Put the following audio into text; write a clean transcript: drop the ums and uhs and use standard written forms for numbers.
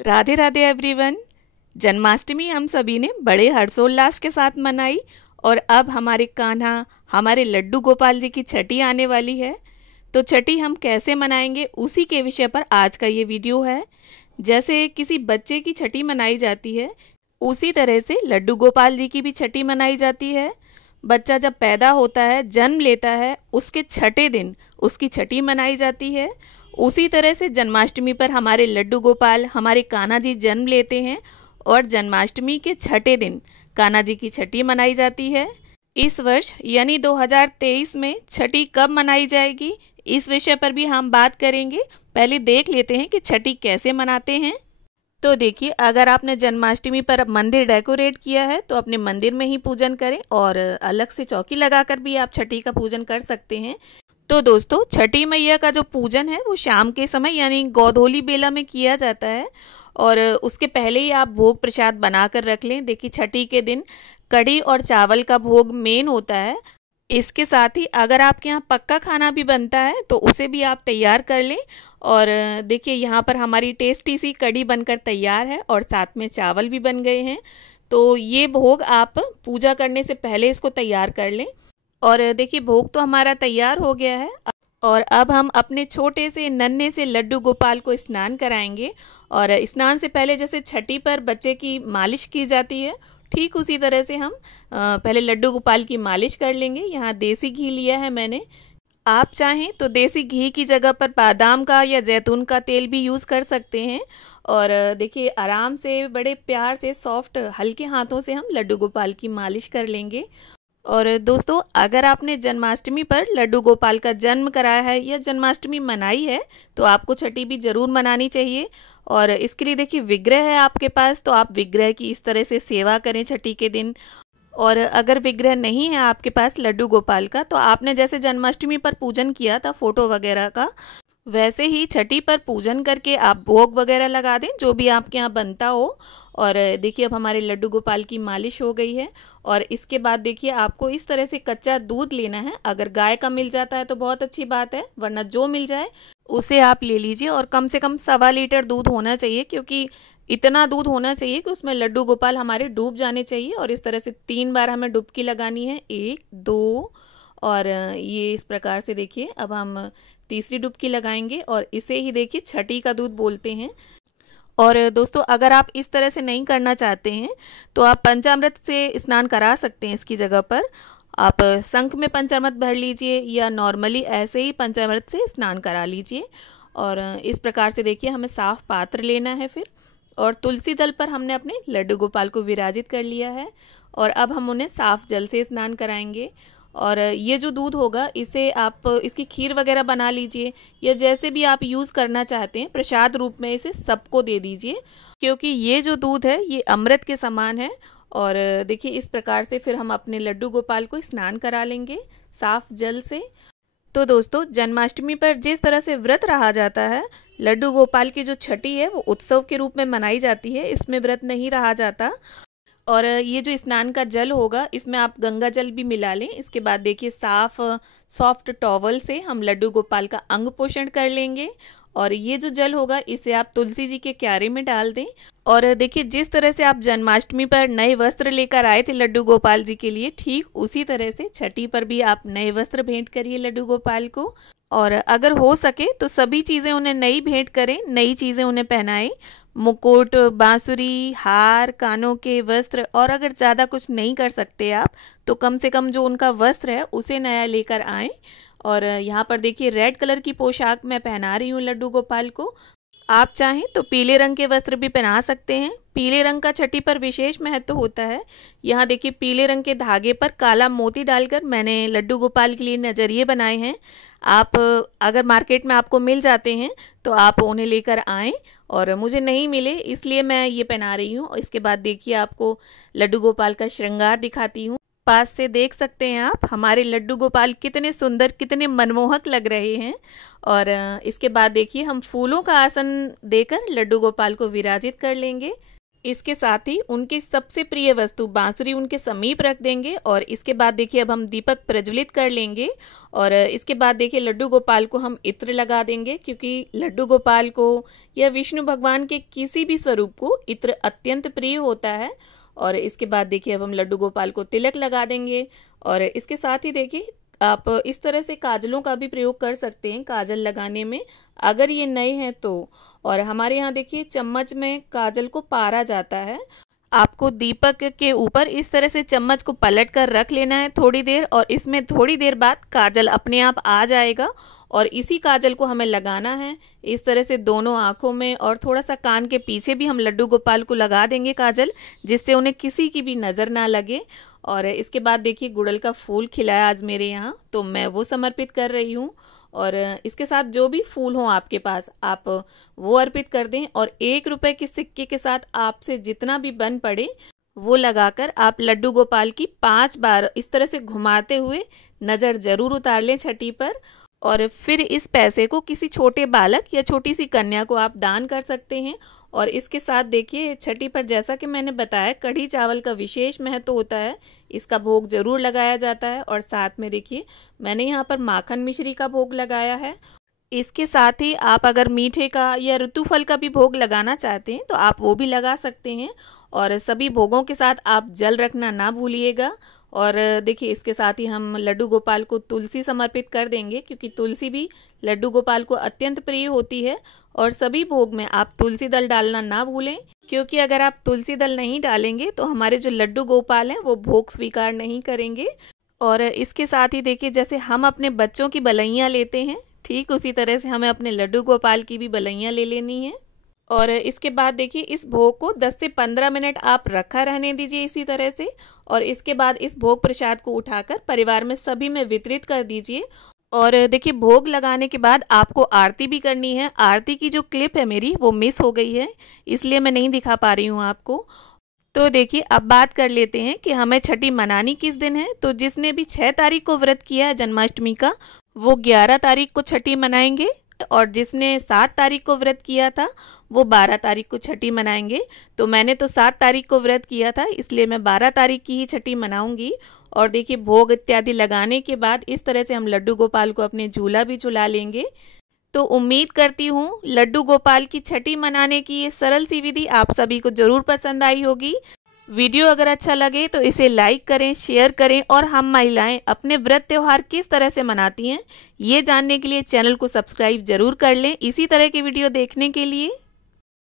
Radhe Radhe everyone. Janmashtami हम सभी ने बड़े हर्षोल्लास के साथ मनाई और अब हमारे कान्हा हमारे लड्डू गोपाल जी की छठी आने वाली है। तो छठी हम कैसे मनाएंगे उसी के विषय पर आज का ये वीडियो है। जैसे किसी बच्चे की छठी मनाई जाती है उसी तरह से लड्डू गोपाल जी की भी छठी मनाई जाती है। बच्चा जब पैदा होता है, जन्म लेता है, उसके छठे दिन उसकी छठी मनाई जाती है। उसी तरह से जन्माष्टमी पर हमारे लड्डू गोपाल हमारे कान्हा जी जन्म लेते हैं और जन्माष्टमी के छठे दिन कान्हा जी की छठी मनाई जाती है। इस वर्ष यानी 2023 में छठी कब मनाई जाएगी, इस विषय पर भी हम बात करेंगे। पहले देख लेते हैं कि छठी कैसे मनाते हैं। तो देखिए, अगर आपने जन्माष्टमी पर अब मंदिर डेकोरेट किया है तो अपने मंदिर में ही पूजन करें और अलग से चौकी लगाकर भी आप छठी का पूजन कर सकते हैं। तो दोस्तों, छठी मैया का जो पूजन है वो शाम के समय यानी गोधूली बेला में किया जाता है और उसके पहले ही आप भोग प्रसाद बनाकर रख लें। देखिए, छठी के दिन कढ़ी और चावल का भोग मेन होता है। इसके साथ ही अगर आपके यहाँ पक्का खाना भी बनता है तो उसे भी आप तैयार कर लें। और देखिए, यहाँ पर हमारी टेस्टी सी कढ़ी बनकर तैयार है और साथ में चावल भी बन गए हैं। तो ये भोग आप पूजा करने से पहले इसको तैयार कर लें। और देखिए, भोग तो हमारा तैयार हो गया है और अब हम अपने छोटे से नन्हे से लड्डू गोपाल को स्नान कराएंगे। और स्नान से पहले जैसे छठी पर बच्चे की मालिश की जाती है, ठीक उसी तरह से हम पहले लड्डू गोपाल की मालिश कर लेंगे। यहाँ देसी घी लिया है मैंने। आप चाहें तो देसी घी की जगह पर बादाम का या जैतून का तेल भी यूज़ कर सकते हैं। और देखिए, आराम से बड़े प्यार से सॉफ्ट हल्के हाथों से हम लड्डू गोपाल की मालिश कर लेंगे। और दोस्तों, अगर आपने जन्माष्टमी पर लड्डू गोपाल का जन्म कराया है या जन्माष्टमी मनाई है तो आपको छठी भी ज़रूर मनानी चाहिए। और इसके लिए देखिए, विग्रह है आपके पास तो आप विग्रह की इस तरह से सेवा करें छठी के दिन। और अगर विग्रह नहीं है आपके पास लड्डू गोपाल का तो आपने जैसे जन्माष्टमी पर पूजन किया था फोटो वगैरह का, वैसे ही छठी पर पूजन करके आप भोग वगैरह लगा दें जो भी आपके यहाँ बनता हो। और देखिए, अब हमारे लड्डू गोपाल की मालिश हो गई है। और इसके बाद देखिए, आपको इस तरह से कच्चा दूध लेना है। अगर गाय का मिल जाता है तो बहुत अच्छी बात है, वरना जो मिल जाए उसे आप ले लीजिए। और कम से कम 1.25 लीटर दूध होना चाहिए, क्योंकि इतना दूध होना चाहिए कि उसमें लड्डू गोपाल हमारे डूब जाने चाहिए। और इस तरह से 3 बार हमें डुबकी लगानी है, 1 2। और ये इस प्रकार से देखिए, अब हम तीसरी डुबकी लगाएंगे और इसे ही देखिए छठी का दूध बोलते हैं। और दोस्तों, अगर आप इस तरह से नहीं करना चाहते हैं तो आप पंचामृत से स्नान करा सकते हैं। इसकी जगह पर आप शंख में पंचामृत भर लीजिए या नॉर्मली ऐसे ही पंचामृत से स्नान करा लीजिए। और इस प्रकार से देखिए, हमें साफ पात्र लेना है फिर। और तुलसी दल पर हमने अपने लड्डू गोपाल को विराजित कर लिया है और अब हम उन्हें साफ जल से स्नान कराएंगे। और ये जो दूध होगा इसे आप इसकी खीर वगैरह बना लीजिए या जैसे भी आप यूज़ करना चाहते हैं, प्रसाद रूप में इसे सबको दे दीजिए, क्योंकि ये जो दूध है ये अमृत के समान है। और देखिए, इस प्रकार से फिर हम अपने लड्डू गोपाल को स्नान करा लेंगे साफ जल से। तो दोस्तों, जन्माष्टमी पर जिस तरह से व्रत रहा जाता है, लड्डू गोपाल की जो छठी है वो उत्सव के रूप में मनाई जाती है, इसमें व्रत नहीं रहा जाता। और ये जो स्नान का जल होगा इसमें आप गंगा जल भी मिला लें। इसके बाद देखिए, साफ सॉफ्ट टॉवल से हम लड्डू गोपाल का अंग पोषण कर लेंगे। और ये जो जल होगा इसे आप तुलसी जी के क्यारे में डाल दें। और देखिए, जिस तरह से आप जन्माष्टमी पर नए वस्त्र लेकर आए थे लड्डू गोपाल जी के लिए, ठीक उसी तरह से छठी पर भी आप नए वस्त्र भेंट करिए लड्डू गोपाल को। और अगर हो सके तो सभी चीज़ें उन्हें नई भेंट करें, नई चीज़ें उन्हें पहनाएं। मुकुट, बांसुरी, हार, कानों के वस्त्र। और अगर ज़्यादा कुछ नहीं कर सकते आप तो कम से कम जो उनका वस्त्र है उसे नया लेकर आएँ। और यहाँ पर देखिए, रेड कलर की पोशाक मैं पहना रही हूँ लड्डू गोपाल को। आप चाहें तो पीले रंग के वस्त्र भी पहना सकते हैं। पीले रंग का छठी पर विशेष महत्व होता है। यहाँ देखिए, पीले रंग के धागे पर काला मोती डालकर मैंने लड्डू गोपाल के लिए नजरिए बनाए हैं। आप अगर मार्केट में आपको मिल जाते हैं तो आप उन्हें लेकर आएँ। और मुझे नहीं मिले इसलिए मैं ये पहना रही हूँ। इसके बाद देखिए, आपको लड्डू गोपाल का श्रृंगार दिखाती हूँ। पास से देख सकते हैं आप हमारे लड्डू गोपाल कितने सुंदर, कितने मनमोहक लग रहे हैं। और इसके बाद देखिए, हम फूलों का आसन देकर लड्डू गोपाल को विराजित कर लेंगे। इसके साथ ही उनकी सबसे प्रिय वस्तु बांसुरी उनके समीप रख देंगे और इसके बाद देखिए अब हम दीपक प्रज्वलित कर लेंगे और इसके बाद देखिए लड्डू गोपाल को हम इत्र लगा देंगे, क्योंकि लड्डू गोपाल को या विष्णु भगवान के किसी भी स्वरूप को इत्र अत्यंत प्रिय होता है। और इसके बाद देखिए अब हम लड्डू गोपाल को तिलक लगा देंगे और इसके साथ ही देखिए आप इस तरह से काजलों का भी प्रयोग कर सकते हैं काजल लगाने में, अगर ये नए हैं तो। और हमारे यहाँ देखिए चम्मच में काजल को पारा जाता है। आपको दीपक के ऊपर इस तरह से चम्मच को पलट कर रख लेना है थोड़ी देर और इसमें थोड़ी देर बाद काजल अपने आप आ जाएगा और इसी काजल को हमें लगाना है इस तरह से दोनों आँखों में और थोड़ा सा कान के पीछे भी हम लड्डू गोपाल को लगा देंगे काजल, जिससे उन्हें किसी की भी नज़र ना लगे। और इसके बाद देखिए गुड़हल का फूल खिला है आज मेरे यहाँ, तो मैं वो समर्पित कर रही हूँ। और इसके साथ जो भी फूल हों आपके पास आप वो अर्पित कर दें और 1 रुपए के सिक्के के साथ आपसे जितना भी बन पड़े वो लगाकर आप लड्डू गोपाल की 5 बार इस तरह से घुमाते हुए नज़र जरूर उतार लें छठी पर। और फिर इस पैसे को किसी छोटे बालक या छोटी सी कन्या को आप दान कर सकते हैं। और इसके साथ देखिए छठी पर जैसा कि मैंने बताया कढ़ी चावल का विशेष महत्व होता है, इसका भोग जरूर लगाया जाता है। और साथ में देखिए मैंने यहाँ पर माखन मिश्री का भोग लगाया है। इसके साथ ही आप अगर मीठे का या ऋतुफल का भी भोग लगाना चाहते हैं तो आप वो भी लगा सकते हैं। और सभी भोगों के साथ आप जल रखना ना भूलिएगा। और देखिए इसके साथ ही हम लड्डू गोपाल को तुलसी समर्पित कर देंगे, क्योंकि तुलसी भी लड्डू गोपाल को अत्यंत प्रिय होती है। और सभी भोग में आप तुलसी दल डालना ना भूलें, क्योंकि अगर आप तुलसी दल नहीं डालेंगे तो हमारे जो लड्डू गोपाल हैं वो भोग स्वीकार नहीं करेंगे। और इसके साथ ही देखिए जैसे हम अपने बच्चों की बलैयाँ लेते हैं, ठीक उसी तरह से हमें अपने लड्डू गोपाल की भी बलैयाँ ले लेनी है। और इसके बाद देखिए इस भोग को 10 से 15 मिनट आप रखा रहने दीजिए इसी तरह से। और इसके बाद इस भोग प्रसाद को उठाकर परिवार में सभी में वितरित कर दीजिए। और देखिए भोग लगाने के बाद आपको आरती भी करनी है। आरती की जो क्लिप है मेरी वो मिस हो गई है, इसलिए मैं नहीं दिखा पा रही हूँ आपको। तो देखिए अब बात कर लेते हैं कि हमें छठी मनानी किस दिन है। तो जिसने भी 6 तारीख को व्रत किया है जन्माष्टमी का वो 11 तारीख को छठी मनाएंगे और जिसने 7 तारीख को व्रत किया था वो 12 तारीख को छठी मनाएंगे। तो मैंने तो 7 तारीख को व्रत किया था, इसलिए मैं 12 तारीख की ही छठी मनाऊंगी। और देखिए भोग इत्यादि लगाने के बाद इस तरह से हम लड्डू गोपाल को अपने झूला भी झुला लेंगे। तो उम्मीद करती हूँ लड्डू गोपाल की छठी मनाने की ये सरल सी विधि आप सभी को जरूर पसंद आई होगी। वीडियो अगर अच्छा लगे तो इसे लाइक करें, शेयर करें और हम महिलाएं अपने व्रत त्योहार किस तरह से मनाती हैं ये जानने के लिए चैनल को सब्सक्राइब जरूर कर लें इसी तरह की वीडियो देखने के लिए।